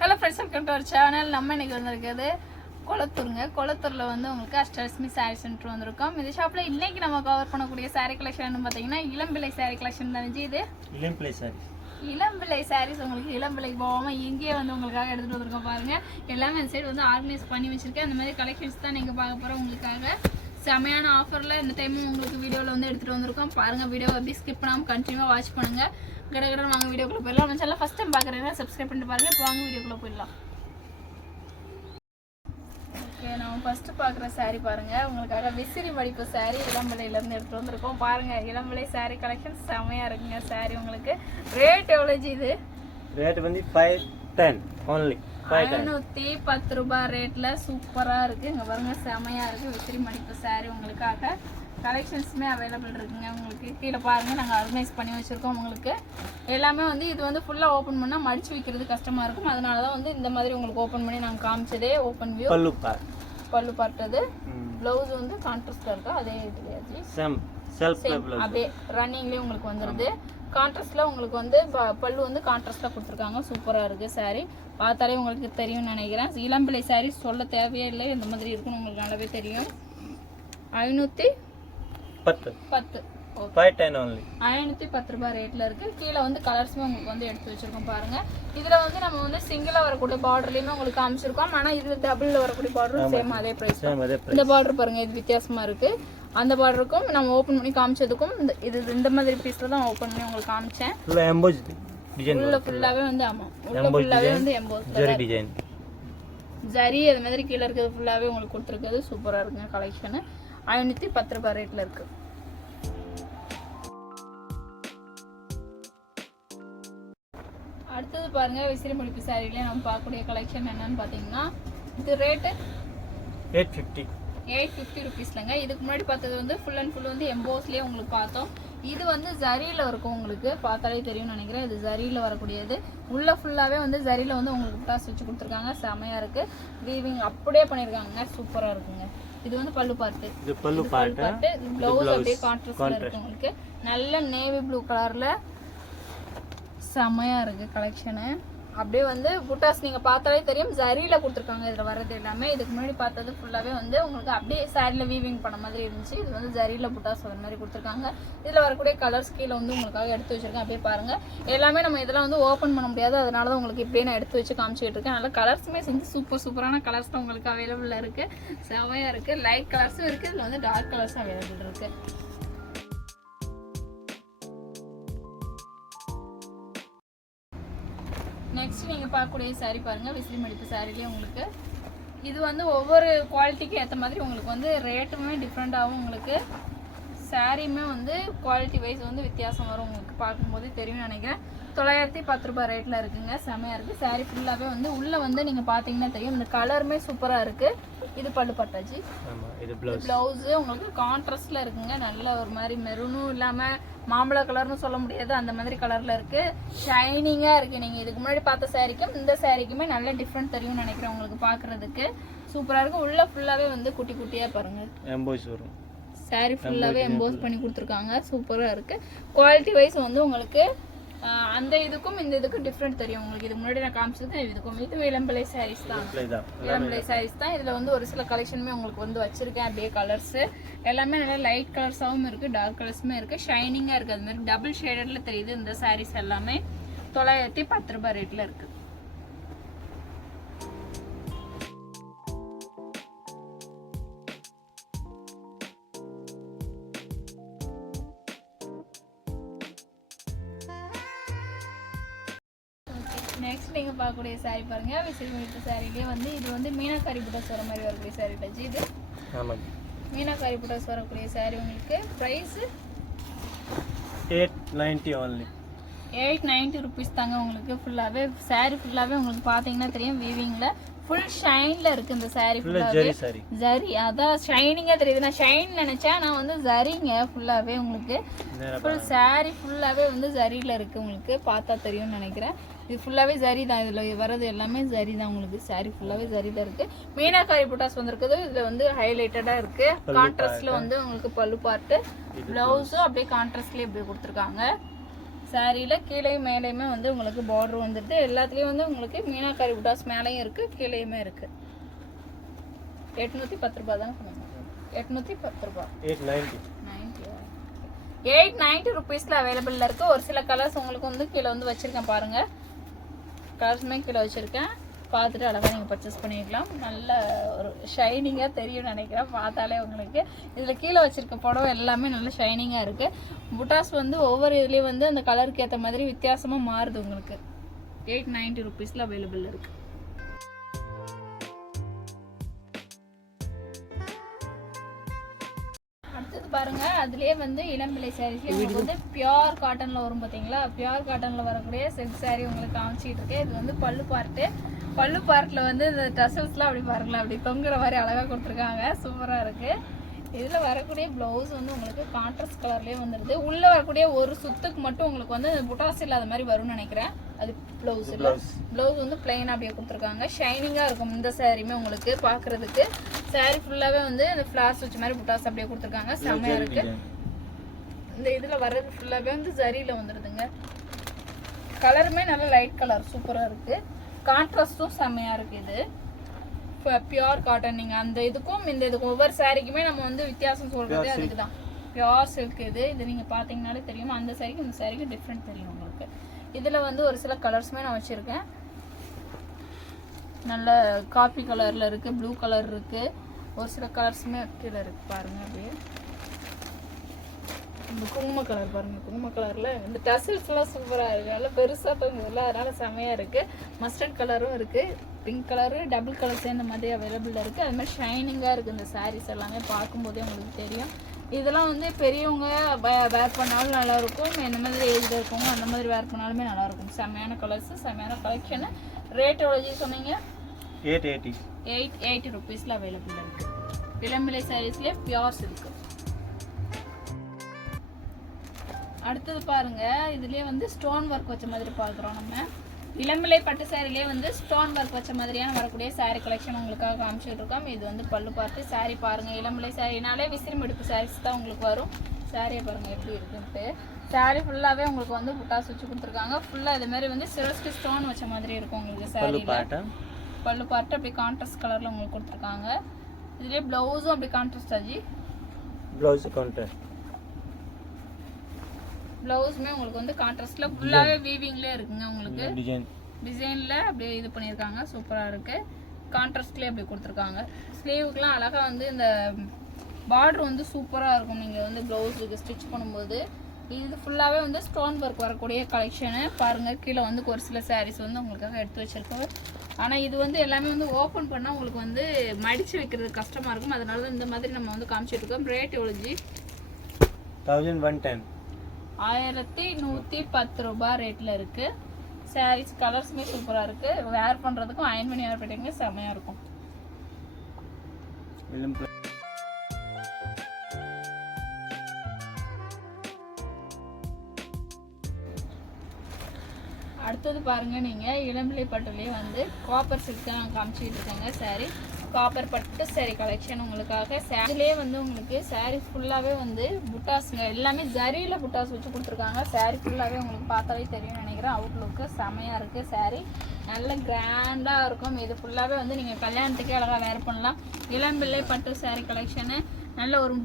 Hello friends, welcome to our channel. நம்ம இன்னைக்கு வந்திருக்கிறது கொளத்தூர்ங்க. கொளத்தூர்ல வந்து உங்களுக்கு அஷ்டலட்சுமி சாரி சென்டர் வந்திருக்கோம். இந்த ஷாப்ல இன்னைக்கு நம்ம கவர் பண்ணக்கூடிய சாரி கலெக்ஷன் பாத்தீங்கன்னா இளம்பிள்ளை சாரி கலெக்ஷன் தான். இது இளம்பிள்ளை சாரி. இளம்பிள்ளை சாரீஸ் உங்களுக்கு இளம்பிள்ளை போகாம இங்கேயே வந்து உங்களுக்காக எடுத்துட்டு வந்திருக்கோம் பாருங்க. எல்லாமே இந்த சைடு வந்து ஆர்கனைஸ் பண்ணி வச்சிருக்கேன். அந்த மாதிரி கலெக்ஷன்ஸ் தான் நீங்க பார்க்க போறோம். உங்களுக்காக செமையான ஆஃபர்ல இந்த டைமும் உங்களுக்கு வீடியோல வந்து எடுத்துட்டு வந்திருக்கோம். பாருங்க, வீடியோ அப்படியே ஸ்கிப் பண்ணாம கண்டினியூவா வாட்ச் பண்ணுங்க. கடகடன் வாங்க வீடியோக்குள்ள போயிடலாம். நம்ம சேனலை ஃபர்ஸ்ட் டைம் பார்க்குறீங்கன்னா சப்ஸ்கிரைப் பண்ணிட்டு பாருங்க. இப்போ வாங்க வீடியோக்குள்ள போயிடலாம். ஓகே, நம்ம ஃபர்ஸ்ட் பார்க்குற சாரீ பாருங்க. உங்களுக்காக விசிறி மடிப்பு சாரீ இளம்பிள்ளையிலேருந்து எடுத்துட்டு வந்திருக்கோம். பாருங்க, இளம்பிள்ளை சாரீ கலெக்ஷன் செமையா இருக்குங்க. சாரீ உங்களுக்கு ரேட் எவ்வளவு? இது ரேட் வந்து 510 only 510 ரூபாய் ரேட்ல சூப்பரா இருக்கு. இங்க பாருங்க, செமையா இருக்கு. விசிறி மடிப்பு சாரீ உங்களுக்காக கலெக்ஷன்ஸுமே அவைலபிள் இருக்குங்க. உங்களுக்கு கீழே பாருங்க, நாங்கள் ஆர்கனைஸ் பண்ணி வச்சிருக்கோம். உங்களுக்கு எல்லாமே வந்து இது வந்து ஃபுல்லாக ஓப்பன் பண்ணால் மடிச்சு வைக்கிறது கஷ்டமா இருக்கும். அதனால தான் வந்து இந்த மாதிரி உங்களுக்கு ஓப்பன் பண்ணி நாங்கள் காமிச்சதே. ஓப்பன் வியூ பல்லு பார்த்தது. ப்ளவுஸ் வந்து கான்ட்ராஸ்டாக இருக்கா? அதே இதுலையாச்சு அப்படியே ரன்னிங்லேயே உங்களுக்கு வந்துடுது. கான்ட்ராஸ்டில் உங்களுக்கு வந்து பல்லு வந்து கான்ட்ராஸ்டாக கொடுத்துருக்காங்க. சூப்பராக இருக்குது சாரீ. பார்த்தாலே உங்களுக்கு தெரியும்னு நினைக்கிறேன். இளம்பிள்ளை சாரீ சொல்ல தேவையே இல்லை, இந்த மாதிரி இருக்குன்னு உங்களுக்கு நல்லாவே தெரியும். 510 510 ரூபாய் ரேட்ல இருக்கு. கீழே வந்து கலர்ஸுமே உங்களுக்கு வந்து எடுத்து வச்சிருக்கோம் பாருங்க. இதுல வந்து நம்ம வந்து சிங்கிளா வரக்கூடிய பார்டர்லயுமே உங்களுக்கு காமிச்சிருக்கோம். ஆனா இதுல டபுள்ல வரக்கூடிய பார்டரும் சேம் அதே பிரைஸ். இந்த பார்டர் பாருங்க, இது வித்தியாசமா இருக்கு. அந்த பார்டருக்கும் நம்ம ஓபன் பண்ணி காமிச்சதுக்கும் இது இந்த மாதிரி பீஸ்ல தான் ஓபன் பண்ணி உங்களுக்கு காமிச்சேன். உள்ள ஃபுல்லாவே வந்து ஆமா, உள்ள ஃபுல்லாவே வந்து எம்போஸ் டிசைன் ஜரி அது மாதிரி கீழே இருக்கிறது ஃபுல்லாவே உங்களுக்கு கொடுத்துருக்குது. சூப்பரா இருக்குங்க கலெக்ஷன். 510 ரூபாய் ரேட்ல இருக்கு. அடுத்தது பாருங்க, விசிறி முடிப்பு சாரியில நம்ம பார்க்கக்கூடிய கலெக்ஷன் என்னன்னு பாத்தீங்கன்னா, இது ரேட்டு 850 ருபீஸ்லங்க. இதுக்கு முன்னாடி பார்த்தது வந்து ஃபுல் அண்ட் ஃபுல் வந்து எம்போஸ்லயே உங்களுக்கு பார்த்தோம். இது வந்து ஜரியில இருக்கும். உங்களுக்கு பார்த்தாலே தெரியும்னு நினைக்கிறேன். இது ஜரியில வரக்கூடியது. உள்ள ஃபுல்லாவே வந்து ஜரியில வந்து உங்களுக்கு டாஸ் வச்சு கொடுத்துருக்காங்க. செமையா இருக்கு. வீவிங் அப்படியே பண்ணிருக்காங்க. சூப்பரா இருக்குங்க. இது வந்து பல்லு பார்ட்டு. இது பல்லு பார்ட்டு. ப்ளவுஸ் அப்படியே கான்ட்ராஸ்ட்ல இருக்கு. உங்களுக்கு நல்ல நேவி ப்ளூ கலர்ல செமையா இருக்கு கலெக்ஷனு. அப்படியே வந்து புட்டாஸ் நீங்க பார்த்தாலே தெரியும், ஜரியில கொடுத்துருக்காங்க. இதுல வர்றது எல்லாமே இதுக்கு முன்னாடி பார்த்தது ஃபுல்லாவே வந்து உங்களுக்கு அப்படியே சாரியில வீவிங் பண்ண மாதிரி இருந்துச்சு. இது வந்து ஜரியில புட்டாஸ் வர மாதிரி கொடுத்துருக்காங்க. இதுல வரக்கூடிய கலர்ஸ் கீழே வந்து உங்களுக்காக எடுத்து வச்சிருக்கேன். அப்படியே பாருங்க, எல்லாமே நம்ம இதெல்லாம் வந்து ஓப்பன் பண்ண முடியாது. அதனாலதான் உங்களுக்கு இப்படியே நான் எடுத்து வச்சு காமிச்சிட்டு இருக்கேன். அதனால கலர்ஸுமே வந்து சூப்பரான கலர்ஸ் தான் உங்களுக்கு அவைலபிள் இருக்கு. செமையா இருக்கு. லைட் கலர்ஸும் இருக்கு. இதுல வந்து டார்க் கலர்ஸும் அவைலபிள் இருக்கு. நெக்ஸ்ட் நீங்க பார்க்கக்கூடிய சாரி பாருங்க, விசிறி மடிப்பு சாரிலேயே உங்களுக்கு இது வந்து ஒவ்வொரு குவாலிட்டிக்கு ஏற்ற மாதிரி உங்களுக்கு வந்து ரேட்டுமே டிஃப்ரெண்டாகவும் உங்களுக்கு சாரியுமே வந்து குவாலிட்டி வைஸ் வந்து வித்தியாசம் வரும். உங்களுக்கு பார்க்கும்போது தெரியும் நினைக்கிறேன். 910 ரூபாய் ரேட்ல இருக்குங்க. செமையா இருக்கு. சாரி ஃபுல்லாவே வந்து உள்ள வந்து நீங்க பாத்தீங்கன்னா தெரியும், இந்த கலருமே சூப்பரா இருக்கு. இது பல்லு பட்டாச்சு. பிளவுஸ் உங்களுக்கு கான்ட்ராஸ்ட்ல இருக்குங்க. நல்ல ஒரு மாதிரி மெரூனும் இல்லாம மாம்பழ கலர்னு சொல்ல முடியாது, அந்த மாதிரி கலர்ல இருக்கு. ஷைனிங்கா இருக்கு. நீங்க இதுக்கு முன்னாடி பார்த்த சாரிக்கும் இந்த சாரிக்குமே நல்ல டிஃப்ரெண்ட் தெரியும்னு நினைக்கிறேன். உங்களுக்கு பாக்குறதுக்கு சூப்பரா இருக்கு. உள்ள ஃபுல்லாவே வந்து குட்டி குட்டியா பாருங்க எம்போஸ் வரும். சாரி ஃபுல்லாவே எம்போஸ் பண்ணி கொடுத்துருக்காங்க. சூப்பரா இருக்கு. குவாலிட்டி வைஸ் வந்து உங்களுக்கு அந்த இதுக்கும் இந்த இதுக்கும் டிஃப்ரெண்ட் தெரியும். உங்களுக்கு இதுக்கு முன்னாடி நான் காமிச்சது இதுக்கும். இது இளம்பிள்ளை சாரீஸ் தான். இளம்பிள்ளை சாரீஸ் தான். இதுல வந்து ஒரு சில கலெக்ஷனுமே உங்களுக்கு வந்து வச்சிருக்கேன். அப்படியே கலர்ஸ் எல்லாமே நல்லா லைட் கலர்ஸாவும் இருக்கு, டார்க் கலர்ஸுமே இருக்கு, ஷைனிங்கா இருக்கு. அது மாதிரி டபுள் ஷேடட்ல தெரியுது. இந்த சாரீஸ் எல்லாமே 910 ரூபாய் ரேட்ல இருக்கு. நெக்ஸ்ட் நீங்க பார்க்கக்கூடிய சாரி பாருங்க, விசிறி மடிப்பு சாரிலேயே வந்து இது வந்து மீனாக்காரி புட்டாஸ் வர மாதிரி வரக்கூடிய சாரி டச்சு. இது மீனாக்காரி புட்டாஸ் வரக்கூடிய சாரி. உங்களுக்கு பிரைஸ் 890 only. 890 ருபீஸ் தாங்க. உங்களுக்கு ஃபுல்லாவே சாரி ஃபுல்லாவே உங்களுக்கு பாத்தீங்கன்னா தெரியும், வீவிங்ல ஃபுல் ஷைன்ல இருக்கு. இந்த சாரி ஃபுல்லாவே ஜரி, அதான் ஷைனிங்கா தெரியுது. நான் ஷைன் நினைச்சேன், நான் வந்து ஜரிங்க. ஃபுல்லாவே உங்களுக்கு ஃபுல் சாரி ஃபுல்லாவே வந்து ஜரியில இருக்கு. உங்களுக்கு பார்த்தா தெரியும்னு நினைக்கிறேன். இது ஃபுல்லாவே ஜரி தான். இதுல வர்றது எல்லாமே ஜரி தான். உங்களுக்கு சாரி ஃபுல்லாவே ஜரியில இருக்கு. மீனாக்காரி புட்டாஸ் வந்திருக்குது. இதுல வந்து ஹைலைட்டடா இருக்கு. கான்ட்ராஸ்ட்ல வந்து உங்களுக்கு பல்லு பார்ட்டு, பிளவுஸும் அப்படியே கான்ட்ராஸ்ட்லயே இப்படி கொடுத்துருக்காங்க. சாரியில் கீழேயும் மேலேயுமே வந்து உங்களுக்கு பார்டர் வந்துடுது. எல்லாத்துலேயும் வந்து உங்களுக்கு மீனாக்காரி புட்டாஸ் மேலேயும் இருக்குது, கீழேயுமே இருக்குது. 810 ரூபா தான் சொன்னாங்க. 810 ரூபா. 890 ருபீஸில் அவைலபிளில் இருக்குது. ஒரு சில கலர்ஸ் உங்களுக்கு வந்து கீழே வந்து வச்சுருக்கேன் பாருங்கள். கலர்ஸுமே கீழே வச்சுருக்கேன். பார்த்துட்டு அழகாக நீங்கள் பர்ச்சேஸ் பண்ணிக்கலாம். நல்ல ஒரு ஷைனிங்காக தெரியும்னு நினைக்கிறேன் பார்த்தாலே உங்களுக்கு. இதில் கீழே வச்சுருக்க புடவை எல்லாமே நல்ல ஷைனிங்காக இருக்குது. புட்டாஸ் வந்து ஒவ்வொரு இதுலேயும் வந்து அந்த கலருக்கு ஏற்ற மாதிரி வித்தியாசமாக மாறுது உங்களுக்கு. 890 ருபீஸில் அவைலபிள் இருக்குது. அடுத்தது பாருங்கள், அதுலேயே வந்து இளம்பிள்ளை சாரீஸ்லேயே உங்களுக்கு வந்து பியோர் காட்டனில் வரும் பார்த்தீங்களா. பியோர் காட்டனில் வரக்கூடிய சில்க் சாரீ உங்களுக்கு காமிச்சிட்டு இருக்கேன். இது வந்து பல்லு பார்ட்டில் வந்து இந்த டசல்ஸ்லாம் அப்படி பாருங்களா, அப்படி தொங்குற மாதிரி அழகாக கொடுத்துருக்காங்க. சூப்பராக இருக்குது. இதில் வரக்கூடிய ப்ளவுஸ் வந்து உங்களுக்கு கான்ட்ராஸ்ட் கலர்லேயே வந்துடுது. உள்ளே வரக்கூடிய ஒரு சுத்துக்கு மட்டும் உங்களுக்கு வந்து புட்டாஸ் இல்லாத மாதிரி வரும்னு நினைக்கிறேன். அது ப்ளவுஸ் இல்லை, ப்ளவுஸ் வந்து பிளெயினாக அப்படியே கொடுத்துருக்காங்க. ஷைனிங்காக இருக்கும் இந்த சாரியுமே உங்களுக்கு பார்க்குறதுக்கு. சாரீ ஃபுல்லாகவே வந்து இந்த ஃப்ளார்ஸ் வச்ச மாதிரி புட்டாஸ் அப்படியே கொடுத்துருக்காங்க. செம்மையாக இருக்குது. இந்த இதில் வர்றது ஃபுல்லாகவே வந்து ஜரியில் வந்துடுதுங்க. கலருமே நல்ல லைட் கலர் சூப்பராக இருக்குது. கான்ட்ராஸ்ட்டும் செம்மையாக இருக்குது. இது பியோர் காட்டன். நீங்கள் அந்த இதுக்கும் இந்த இதுக்கும் ஒவ்வொரு சாரிக்குமே நம்ம வந்து வித்தியாசம் சொல்கிறது அதுக்கு தான். பியோர் சில்க் இது நீங்கள் பார்த்தீங்கனாலே தெரியும். அந்த சாரிக்கு இந்த சாரிக்கு டிஃப்ரெண்ட் தெரியும் உங்களுக்கு. இதில் வந்து ஒரு சில கலர்ஸுமே நான் வச்சுருக்கேன். நல்ல காஃபி கலரில் இருக்குது, ப்ளூ கலர் இருக்குது, ஒரு சில கலர்ஸுமே கீழே இருக்குது பாருங்கள். அப்படியே இந்த குங்கும கலர் பாருங்கள். குங்கும கலரில் இந்த டசல்ஸ்லாம் சூப்பராக இருக்குது. நல்லா பெருசாக தோங்குதில்ல, அதனால் செம்மையாக இருக்குது. மஸ்டர்ட் கலரும் இருக்குது, பிங்க் கலரு, டபுள் கலர் சேர்ந்த மாதிரி அவைலபிளாக இருக்குது. அது மாதிரி ஷைனிங்காக இருக்குது. இந்த சாரீஸ் எல்லாமே பார்க்கும்போதே உங்களுக்கு தெரியும். இதெல்லாம் வந்து பெரியவங்க வேர் பண்ணாலும் நல்லாயிருக்கும். இந்த மாதிரி ஏஜில் இருக்கவங்க அந்த மாதிரி வேர் பண்ணாலுமே நல்லாயிருக்கும். செம்மையான கலர்ஸு, செம்மையான கலெக்ஷனு. ரேட் எவ்வளோ சொன்னீங்க? 880 ருபீஸில் அவைலபிளாக இருக்குது. இளம்பிள்ளை சாரீஸ்லேயே பியோர் சில்க்கு. அடுத்தது பாருங்க, இதுலயே வந்து ஸ்டோன் ஒர்க் வச்ச மாதிரி பார்க்குறோம். நம்ம இளம்பிள்ளை பட்டு சாரிலேயே வந்து ஸ்டோன் ஒர்க் வச்ச மாதிரியான வரக்கூடிய சாரீ கலெக்ஷன் உங்களுக்காக காமிச்சிட்டு இருக்கோம். இது வந்து பல்லு பார்த்து சாரீ பாருங்க. இளம்பிள்ளை சாரினாலே விசிறி மடிப்பு சாரீஸ் தான் உங்களுக்கு வரும். சாரியை பாருங்க எப்படி இருக்குன்ட்டு. சாரீ ஃபுல்லாகவே உங்களுக்கு வந்து புட்டாஸ் வச்சு கொடுத்துருக்காங்க. ஃபுல்லாக இது மாதிரி வந்து சிரோஸ்கி ஸ்டோன் வச்ச மாதிரி இருக்கும் உங்களுக்கு சாரியில். பல்லு பார்த்து அப்படி கான்ட்ராஸ்ட் கலரில் உங்களுக்கு கொடுத்துருக்காங்க. இதுலேயே ப்ளவுஸும் அப்படி கான்ட்ராஸ்ட் ஆச்சு. ப்ளவுஸுமே உங்களுக்கு வந்து கான்ட்ராஸ்ட்டில் ஃபுல்லாகவே வீவிங்லேயே இருக்குங்க. உங்களுக்கு டிசைனில் அப்படியே இது பண்ணியிருக்காங்க. சூப்பராக இருக்குது. கான்ட்ராஸ்ட்லேயே அப்படி கொடுத்துருக்காங்க. ஸ்லீவுக்குலாம் அழகாக வந்து இந்த பார்டர் வந்து சூப்பராக இருக்கும். நீங்கள் வந்து ப்ளவுஸுக்கு ஸ்டிச் பண்ணும்போது இது ஃபுல்லாகவே வந்து ஸ்டோன் ஒர்க் வரக்கூடிய கலெக்ஷனு பாருங்கள். கீழே வந்து ஒரு சில சாரீஸ் வந்து உங்களுக்காக எடுத்து வச்சுருக்கோம். ஆனால் இது வந்து எல்லாமே வந்து ஓப்பன் பண்ணால் உங்களுக்கு வந்து மடித்து வைக்கிறது கஷ்டமாக இருக்கும். அதனால தான் இந்த மாதிரி நம்ம வந்து காமிச்சிட்ருக்கோம். ரேட் எவ்வளோ ஜி? 1110. 1110 ரூபாய் ரேட்டில் இருக்குது. சாரீஸ் கலர்ஸுமே சூப்பராக இருக்குது. வேர் பண்ணுறதுக்கும் அயன் பண்ணி வேர் பண்ணிங்க செம்மையாக இருக்கும். அடுத்தது பாருங்கள், நீங்கள் இளம்பிள்ளை பட்டுலேயே வந்து காப்பர் சில்க் தான் காமிச்சிக்கிட்டு இருக்காங்க. சாரீ காப்பர் பட்டு சாரீ கலெக்ஷன் உங்களுக்காக. சாரிலே வந்து உங்களுக்கு சாரீ ஃபுல்லாகவே வந்து புட்டாஸுங்க எல்லாமே ஜரியில் புட்டாஸ் வச்சு கொடுத்துருக்காங்க. சாரீ ஃபுல்லாகவே உங்களுக்கு பார்த்தாலே தெரியும்னு நினைக்கிறேன். அவுட்லுக்கு செமையாக இருக்குது. சாரீ நல்ல கிராண்டாக இருக்கும். இது ஃபுல்லாகவே வந்து நீங்கள் கல்யாணத்துக்கே அழகாக வேர் பண்ணலாம். இளம்பிள்ளை பட்டு சாரீ கலெக்ஷனு நல்ல ஒரு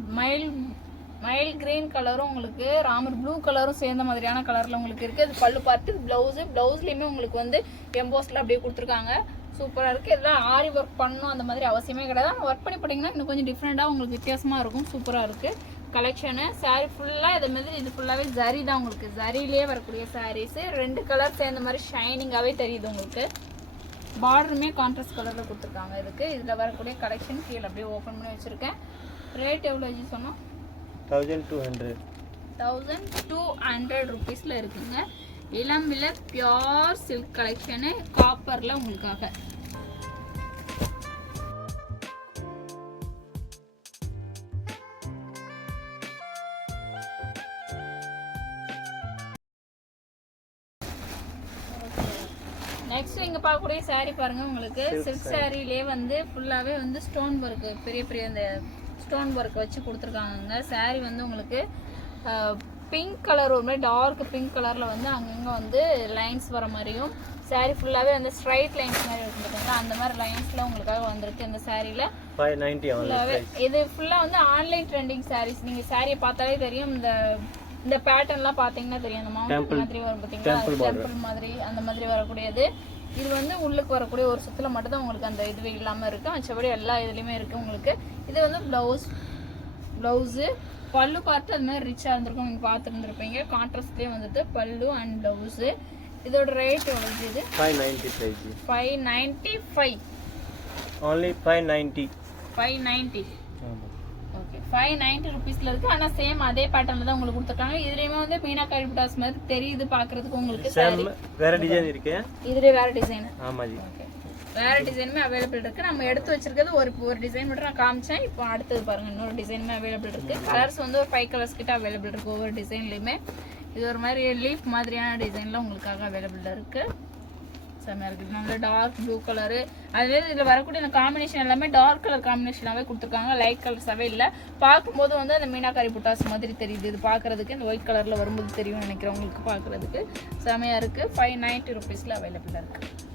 மைல் கிரீன் கலரும் உங்களுக்கு ராமர் ப்ளூ கலரும் சேர்ந்த மாதிரியான கலரில் உங்களுக்கு இருக்குது. அது பல்லு பார்த்து ப்ளவுஸ்லேயுமே உங்களுக்கு வந்து எம்போஸில் அப்படியே கொடுத்துருக்காங்க. சூப்பராக இருக்குது. இதெல்லாம் ஆரி ஒர்க் பண்ணணும் அந்த மாதிரி அவசியமே கிடையாது. ஒர்க் பண்ணி போட்டிங்கன்னா இன்னும் கொஞ்சம் டிஃப்ரெண்ட்டாக உங்களுக்கு வித்தியாசமாக இருக்கும். சூப்பராக இருக்குது கலெக்ஷனு. சாரீ ஃபுல்லாக இது மாதிரி இது ஃபுல்லாகவே ஜரி தான் உங்களுக்கு. ஜரியிலே வரக்கூடிய சாரீஸு 2 கலர் சேர்ந்த மாதிரி ஷைனிங்காகவே தெரியுது உங்களுக்கு. பார்டருமே கான்ட்ராஸ்ட் கலரில் கொடுத்துருக்காங்க. இதுக்கு இதில் வரக்கூடிய கலெக்ஷன் கீழே அப்படியே ஓப்பன் பண்ணி வச்சுருக்கேன். ரேட் எவ்வளோ சொன்னோம்? 1200 ருபீஸில் இருக்குங்க. இளம்பிள்ளை பியோர் சில்க் கலெக்ஷனு காப்பரில் உங்களுக்காக. நெக்ஸ்ட் இங்கே பார்க்கக்கூடிய சாரீ பாருங்கள். உங்களுக்கு சில்க் சாரீலே வந்து ஃபுல்லாகவே வந்து ஸ்டோன் ஒர்க்கு பெரிய பெரிய இந்த ஸ்டோன் ஒர்க் வச்சு கொடுத்துருக்காங்க. சாரீ வந்து உங்களுக்கு பிங்க் கலர் ஒரு மாதிரி டார்க் பிங்க் கலரில் வந்து அங்கங்கே வந்து லைன்ஸ் வர மாதிரியும் சாரீ ஃபுல்லாகவே வந்து ஸ்ட்ரைட் லைன்ஸ் மாதிரி இருக்கும் பார்த்தீங்களா, அந்த மாதிரி லைன்ஸில் உங்களுக்காக வந்திருக்கு இந்த சாரியில். 590 only. இது ஃபுல்லாக வந்து ஆன்லைன் ட்ரெண்டிங் சாரீஸ். நீங்கள் சாரியை பார்த்தாலே தெரியும், இந்த பேட்டர்ன்லாம் பார்த்தீங்கன்னா தெரியும், அந்த மவுண்டன் மாதிரி வரும் பார்த்தீங்களா, டெம்பிள் மாதிரி அந்த மாதிரி வரக்கூடியது. இது வந்து உள்ளுக்கு வரக்கூடிய ஒரு சுற்றில் மட்டும் தான் உங்களுக்கு அந்த இதுவே இல்லாமல் இருக்குது, மற்றபடி எல்லா இதுலேயுமே இருக்குது உங்களுக்கு. இது வந்து ப்ளவுஸு பல்லு பார்த்து அது மாதிரி ரிச்சாக இருந்திருக்கும், நீங்கள் பார்த்துருந்துருப்பீங்க. கான்ட்ராஸ்ட்லேயே வந்துட்டு பல்லு அண்ட் ப்ளவுஸு. இதோட ரேட் எவ்வளவு? இது 595. 595 only 590. 590. ஓகே 590 ரூபீஸ்ல இருக்கு. ஆனா சேம் அதே பேட்டர்ன்ல தான் உங்களுக்கு கொடுத்துருக்காங்க. இதுலயுமே வந்து மீனாக்காரி புட்டாஸ் மாதிரி தெரியுது பாக்குறதுக்கு உங்களுக்கு. சேம் வேற டிசைன் இருக்கு, இதுல வேற டிசைன். ஆமா ஜி, ஓகே வேற டிசைனுமே அவைலபிள் இருக்கு. நம்ம எடுத்து வச்சிருக்கிறது ஒரு டிசைன் மட்டும் நான் காமிச்சேன். இப்போ அடுத்தது பாருங்க, இன்னொரு டிசைனுமே அவைலபிள் இருக்கு. கலர்ஸ் வந்து ஒரு 5 கலர்ஸ் கிட்ட அவைலபிள் இருக்கு ஒவ்வொரு டிசைன்லயுமே. இது ஒரு மாதிரி லீஃப் மாதிரியான டிசைன்ல உங்களுக்காக அவைலபிள் இருக்கு. செம்மையா இருக்குது. நல்ல டார்க் ப்ளூ கலரு. அதுவே இதில் வரக்கூடிய அந்த காம்பினேஷன் எல்லாமே டார்க் கலர் காம்பினேஷனாகவே கொடுத்துருக்காங்க, லைட் கலர்ஸாகவே இல்லை. பார்க்கும்போது வந்து அந்த மீனாக்காரி புட்டாஸ் மாதிரி தெரியுது. இது பார்க்குறதுக்கு இந்த ஒயிட் கலரில் வரும்போது தெரியும்னு நினைக்கிறவங்களுக்கு பார்க்குறதுக்கு செம்மையாக இருக்குது. 590 ரூபீஸில் அவைலபிளாக இருக்குது.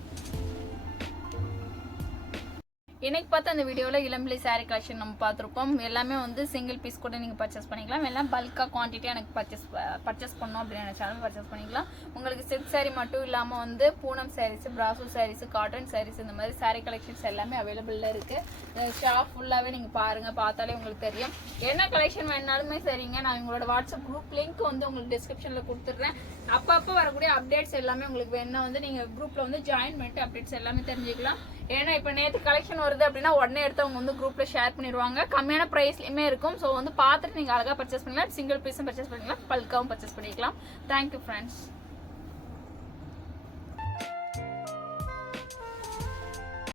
இன்னைக்கு பார்த்து அந்த வீடியோவில் இளம்பிள்ளை சாரீ கலெக்ஷன் நம்ம பார்த்துருப்போம். எல்லாமே வந்து சிங்கிள் பீஸ் கூட நீங்கள் பர்ச்சேஸ் பண்ணிக்கலாம். எல்லாம் பல்காக குவான்டிட்டியாக எனக்கு பர்ச்சேஸ் பண்ணோம் அப்படின்னு நினச்சாலும் பர்ச்சேஸ் பண்ணிக்கலாம். உங்களுக்கு சில்க் சாரீ மட்டும் இல்லாமல் வந்து பூனம் சாரீஸ், பிராசோ சாரீஸ், காட்டன் சாரீஸ், இந்த மாதிரி சாரீ கலெக்ஷன்ஸ் எல்லாமே அவைலபிளாக இருக்குது. ஷாப் ஃபுல்லாகவே நீங்கள் பாருங்கள், பார்த்தாலே உங்களுக்கு தெரியும். என்ன கலெக்ஷன் வேணாலுமே சரிங்க, நான் உங்களோட வாட்ஸ்அப் குரூப் லிங்க் வந்து உங்களுக்கு டிஸ்கிரிப்ஷனில் கொடுத்துட்றேன். அப்பப்போ வரக்கூடிய அப்டேட்ஸ் எல்லாமே உங்களுக்கு வேணா வந்து நீங்கள் குரூப்பில் வந்து ஜாயின் பண்ணிட்டு அப்டேட்ஸ் எல்லாமே தெரிஞ்சுக்கலாம். ஏன்னா இப்போ நேற்று கலெக்ஷன் வருது அப்படின்னா உடனே எடுத்து அவங்க வந்து குரூப்பில் ஷேர் பண்ணிடுவாங்க. கம்மியான ப்ரைஸ்லையுமே இருக்கும். ஸோ வந்து பார்த்துட்டு நீங்கள் அழகாக பர்ச்சேஸ் பண்ணிக்கலாம். சிங்கிள் பீஸும் பர்ச்சேஸ் பண்ணிக்கலாம், பல்காவும் பர்ச்சேஸ் பண்ணிக்கலாம். Thank you friends.